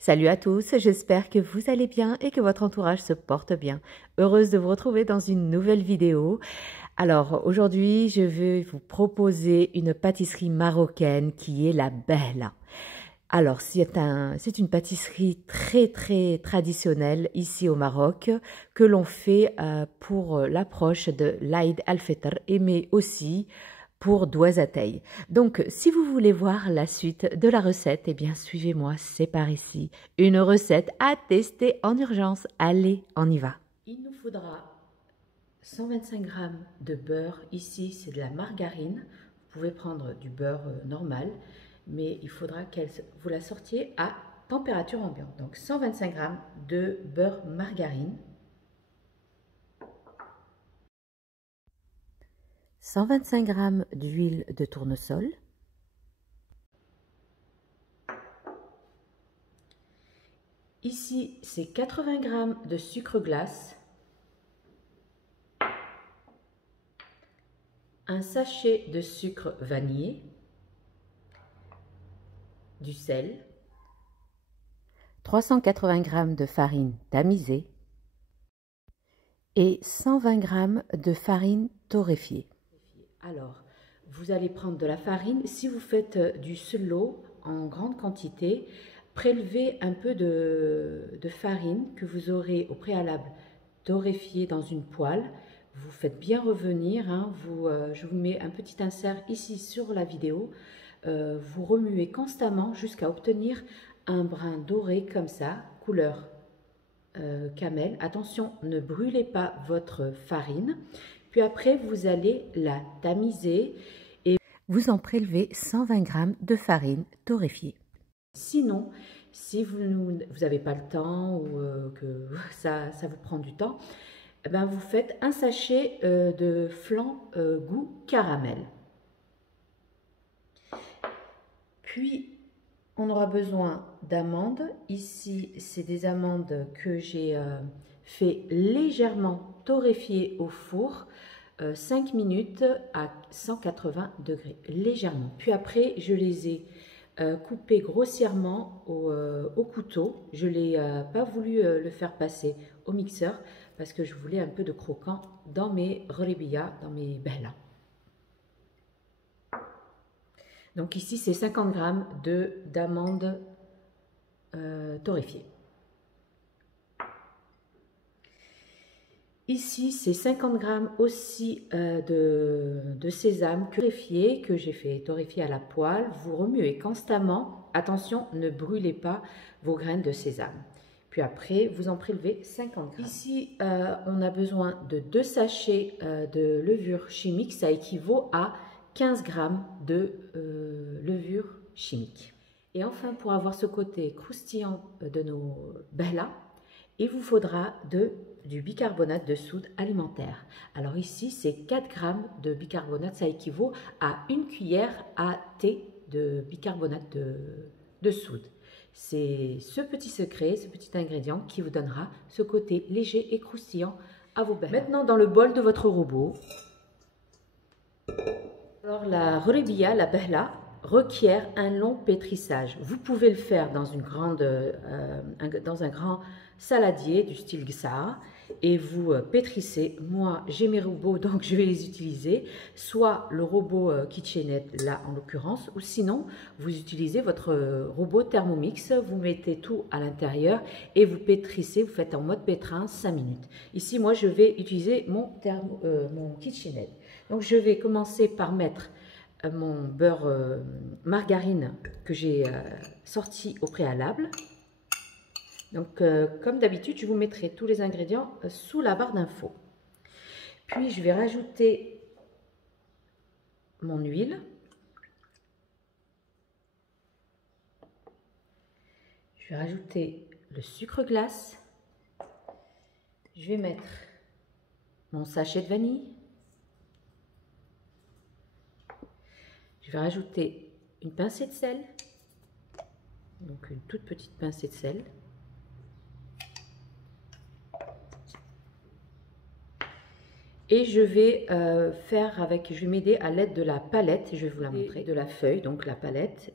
Salut à tous, j'espère que vous allez bien et que votre entourage se porte bien. Heureuse de vous retrouver dans une nouvelle vidéo. Alors aujourd'hui, je vais vous proposer une pâtisserie marocaine qui est la Behla. Alors c'est une pâtisserie très traditionnelle ici au Maroc que l'on fait pour l'approche de l'Aïd al-Fitr mais aussi pour Douazatay. Donc, si vous voulez voir la suite de la recette, eh bien, suivez-moi, c'est par ici. Une recette à tester en urgence. Allez, on y va. Il nous faudra 125 g de beurre. Ici, c'est de la margarine. Vous pouvez prendre du beurre normal, mais il faudra que vous la sortiez à température ambiante. Donc, 125 g de beurre margarine. 125 g d'huile de tournesol, ici c'est 80 g de sucre glace, un sachet de sucre vanillé, du sel, 380 g de farine tamisée et 120 g de farine torréfiée. Alors, vous allez prendre de la farine. Si vous faites du sello en grande quantité, prélevez un peu de farine que vous aurez au préalable torréfiée dans une poêle. Vous faites bien revenir. Hein, je vous mets un petit insert ici sur la vidéo. Vous remuez constamment jusqu'à obtenir un brun doré comme ça, couleur camel. Attention, ne brûlez pas votre farine. Puis après, vous allez la tamiser et vous en prélevez 120 g de farine torréfiée. Sinon, si vous n'avez pas le temps ou que ça vous prend du temps, eh ben vous faites un sachet de flan goût caramel. Puis, on aura besoin d'amandes. Ici, c'est des amandes que j'ai fait légèrement torréfier au four 5 minutes à 180 degrés, légèrement. Puis après, je les ai coupées grossièrement au couteau. Je n'ai pas voulu le faire passer au mixeur parce que je voulais un peu de croquant dans mes relebia, dans mes behla. Donc ici, c'est 50 g d'amandes torréfiées. Ici, c'est 50 g aussi de sésame torréfié que j'ai fait torréfier à la poêle. Vous remuez constamment. Attention, ne brûlez pas vos graines de sésame. Puis après, vous en prélevez 50 g. Ici, on a besoin de 2 sachets de levure chimique. Ça équivaut à 15 g de levure chimique. Et enfin, pour avoir ce côté croustillant de nos behla, il vous faudra du bicarbonate de soude alimentaire. Alors ici, c'est 4 g de bicarbonate, ça équivaut à 1 cuillère à thé de bicarbonate de soude. C'est ce petit secret, ce petit ingrédient qui vous donnera ce côté léger et croustillant à vos behla. Maintenant, dans le bol de votre robot, alors la relebia, la behla, requiert un long pétrissage. Vous pouvez le faire dans dans un grand saladier du style Gsa et vous pétrissez. Moi, j'ai mes robots, donc je vais les utiliser. Soit le robot KitchenAid, là en l'occurrence, ou sinon, vous utilisez votre robot Thermomix. Vous mettez tout à l'intérieur et vous pétrissez. Vous faites en mode pétrin 5 minutes. Ici, moi, je vais utiliser mon KitchenAid. Donc, je vais commencer par mettre mon beurre margarine que j'ai sorti au préalable. Donc, comme d'habitude, je vous mettrai tous les ingrédients sous la barre d'infos. Puis, je vais rajouter mon huile. Je vais rajouter le sucre glace. Je vais mettre mon sachet de vanille. Je vais rajouter une pincée de sel, donc une toute petite pincée de sel. Et je vais je vais m'aider à l'aide de la palette, je vais vous la montrer, de la feuille, donc la palette.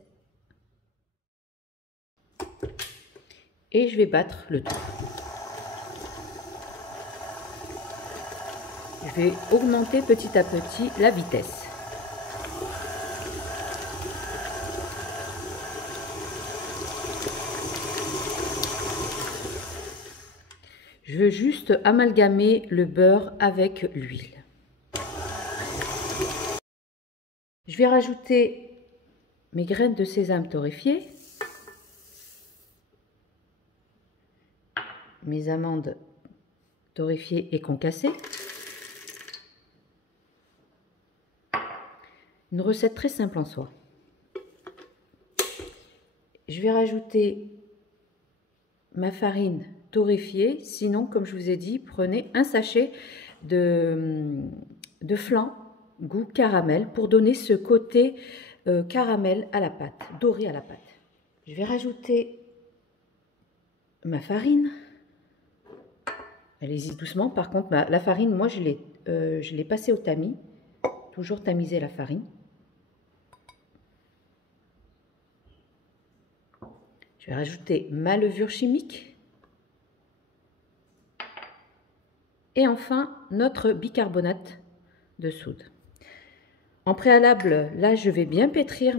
Et je vais battre le tout. Je vais augmenter petit à petit la vitesse. Je veux juste amalgamer le beurre avec l'huile. Je vais rajouter mes graines de sésame torréfiées, mes amandes torréfiées et concassées. Une recette très simple en soi. Je vais rajouter ma farine torréfiée. Sinon, comme je vous ai dit, prenez un sachet de flan goût caramel pour donner ce côté caramel à la pâte, doré à la pâte. Je vais rajouter ma farine. Allez-y doucement. Par contre, la farine, moi, je l'ai passée au tamis. Toujours tamiser la farine. Je vais rajouter ma levure chimique. Et enfin, notre bicarbonate de soude. En préalable, là, je vais bien pétrir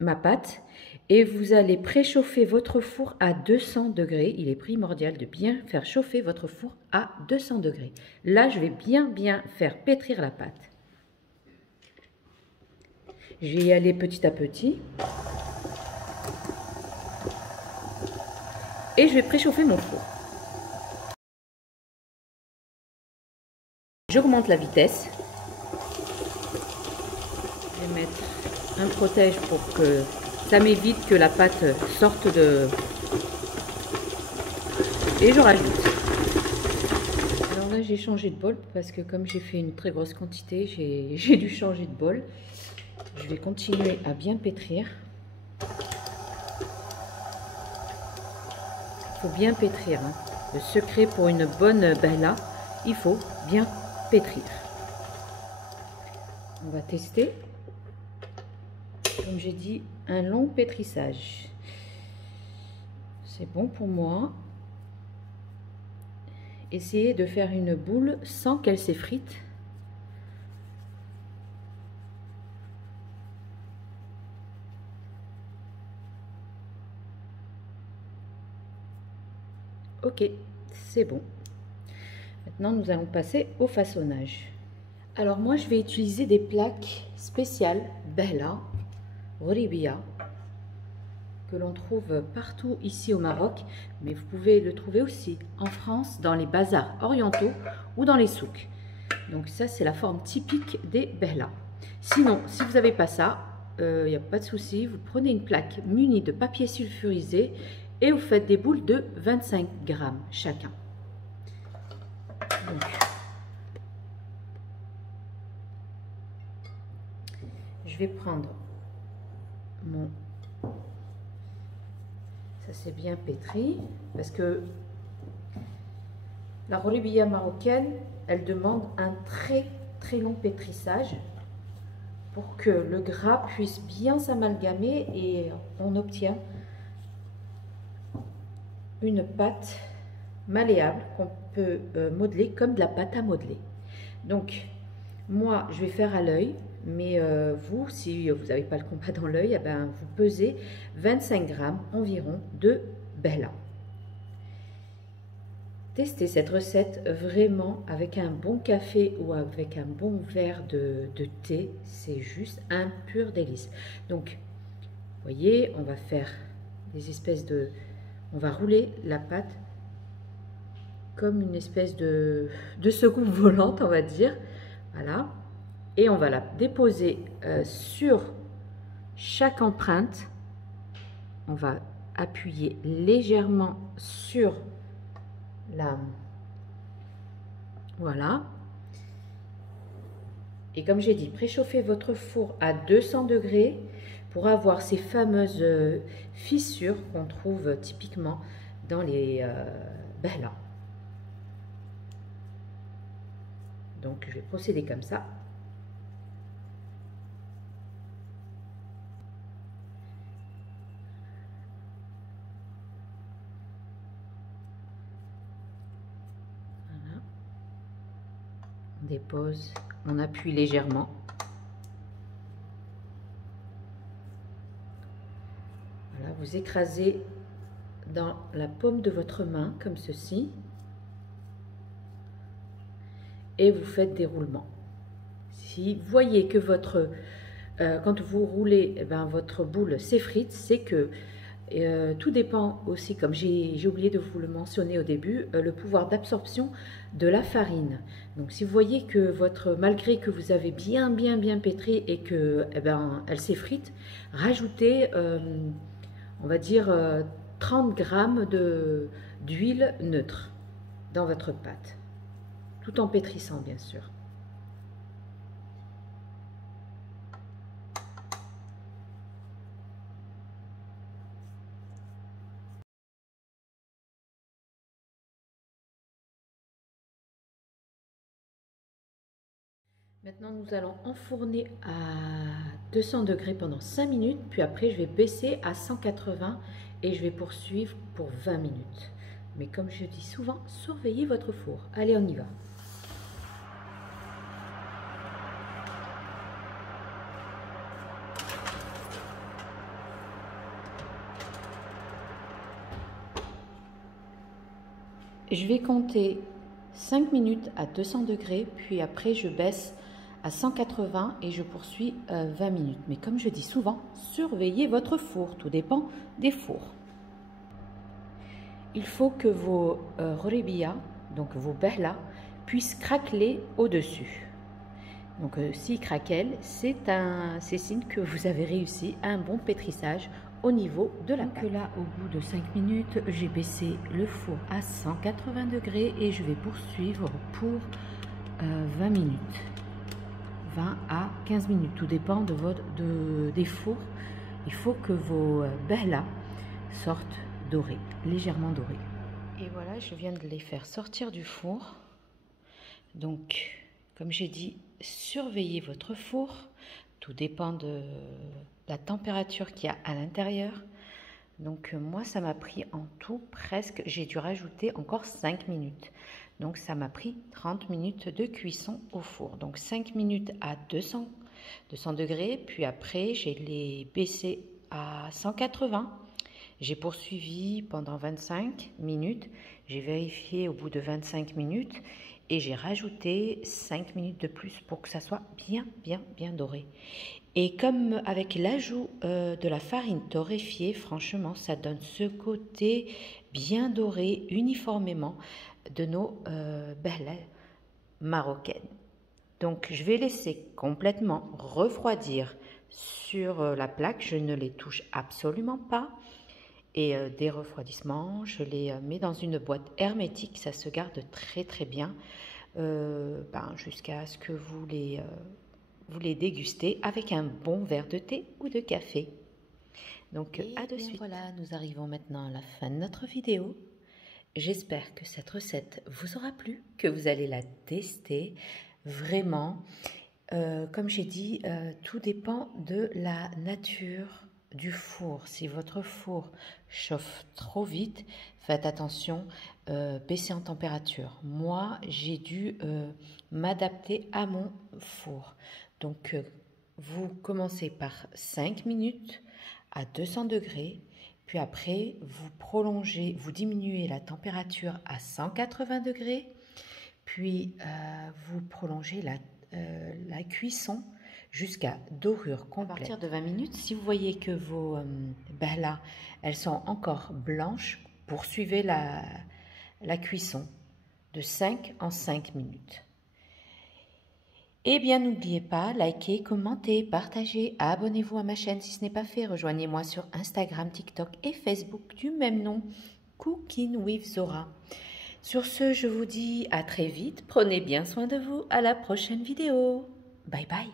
ma pâte. Et vous allez préchauffer votre four à 200 degrés. Il est primordial de bien faire chauffer votre four à 200 degrés. Là, je vais bien faire pétrir la pâte. Je vais y aller petit à petit. Et je vais préchauffer mon four. J'augmente la vitesse. Je vais mettre un protège pour que ça m'évite que la pâte sorte de... Et je rajoute. Alors là, j'ai changé de bol parce que comme j'ai fait une très grosse quantité, j'ai dû changer de bol. Je vais continuer à bien pétrir. Il faut bien pétrir. Hein. Le secret pour une bonne bella, il faut bien pétrir. On va tester. Comme j'ai dit, un long pétrissage. C'est bon pour moi. Essayez de faire une boule sans qu'elle s'effrite. Ok, c'est bon. Maintenant, nous allons passer au façonnage. Alors moi, je vais utiliser des plaques spéciales Bella, Ghoribia, que l'on trouve partout ici au Maroc, mais vous pouvez le trouver aussi en France, dans les bazars orientaux ou dans les souks. Donc ça, c'est la forme typique des Bella. Sinon, si vous n'avez pas ça, il n'y a pas de souci, vous prenez une plaque munie de papier sulfurisé et vous faites des boules de 25 grammes chacun. Donc, je vais prendre mon... Ça c'est bien pétri parce que la Ghoribia marocaine, elle demande un très long pétrissage pour que le gras puisse bien s'amalgamer et on obtient une pâte malléable qu'on peut modeler comme de la pâte à modeler. Donc moi je vais faire à l'œil, mais vous, si vous n'avez pas le compas dans l'œil, eh ben, vous pesez 25 grammes environ de Bella. Testez cette recette vraiment avec un bon café ou avec un bon verre de thé, c'est juste un pur délice. Donc vous voyez, on va faire des espèces de... On va rouler la pâte comme une espèce de secoupe volante, on va dire. Voilà. Et on va la déposer sur chaque empreinte. On va appuyer légèrement sur la... Voilà. Et comme j'ai dit, préchauffez votre four à 200 degrés pour avoir ces fameuses fissures qu'on trouve typiquement dans les Bella. Donc je vais procéder comme ça. dépose, on appuie légèrement. Voilà, vous écrasez dans la paume de votre main, comme ceci. Et vous faites des roulements. Si vous voyez que quand vous roulez, votre boule s'effrite, c'est que tout dépend aussi, comme j'ai oublié de vous le mentionner au début, le pouvoir d'absorption de la farine. Donc si vous voyez que malgré que vous avez bien pétri et que elle s'effrite, rajoutez, on va dire 30 grammes d'huile neutre dans votre pâte, tout en pétrissant bien sûr. Maintenant, nous allons enfourner à 200 degrés pendant 5 minutes, puis après, je vais baisser à 180 et je vais poursuivre pour 20 minutes. Mais comme je dis souvent, surveillez votre four. Allez, on y va. Je vais compter 5 minutes à 200 degrés, puis après, je baisse à 180 et je poursuis 20 minutes. Mais comme je dis souvent, surveillez votre four, tout dépend des fours. Il faut que vos rerebiya, donc vos behla, puissent craqueler au-dessus. Donc s'ils craquellent, c'est signe que vous avez réussi un bon pétrissage au niveau de la pâte. Donc là, au bout de 5 minutes, j'ai baissé le four à 180 degrés et je vais poursuivre pour 20 minutes. 20 à 15 minutes, tout dépend des fours. Il faut que vos behla sortent dorés, légèrement dorés. Et voilà, je viens de les faire sortir du four. Donc, comme j'ai dit, surveillez votre four. Tout dépend de la température qu'il y a à l'intérieur. Donc, moi, ça m'a pris en tout presque, j'ai dû rajouter encore 5 minutes. Donc, ça m'a pris 30 minutes de cuisson au four. Donc, 5 minutes à 200 degrés. Puis après, j'ai les baissé à 180. J'ai poursuivi pendant 25 minutes. J'ai vérifié au bout de 25 minutes. Et j'ai rajouté 5 minutes de plus pour que ça soit bien doré. Et comme avec l'ajout de la farine torréfiée, franchement, ça donne ce côté bien doré uniformément de nos behla marocaines. Donc, je vais laisser complètement refroidir sur la plaque. Je ne les touche absolument pas. Et des refroidissements, je les mets dans une boîte hermétique. Ça se garde très bien jusqu'à ce que vous les dégustez avec un bon verre de thé ou de café. Donc, à de suite. Voilà, nous arrivons maintenant à la fin de notre vidéo. J'espère que cette recette vous aura plu, que vous allez la tester vraiment. Comme j'ai dit, tout dépend de la nature du four. Si votre four chauffe trop vite, faites attention, baissez en température. Moi, j'ai dû m'adapter à mon four. Donc, vous commencez par 5 minutes à 200 degrés. Puis après, vous prolongez, vous diminuez la température à 180 degrés. Puis, vous prolongez la cuisson jusqu'à dorure complète. À partir de 20 minutes, si vous voyez que vos behla, elles sont encore blanches, poursuivez la cuisson de 5 en 5 minutes. Eh bien, n'oubliez pas, likez, commentez, partagez, abonnez-vous à ma chaîne si ce n'est pas fait. Rejoignez-moi sur Instagram, TikTok et Facebook du même nom, Cooking with Zora. Sur ce, je vous dis à très vite. Prenez bien soin de vous. À la prochaine vidéo. Bye bye.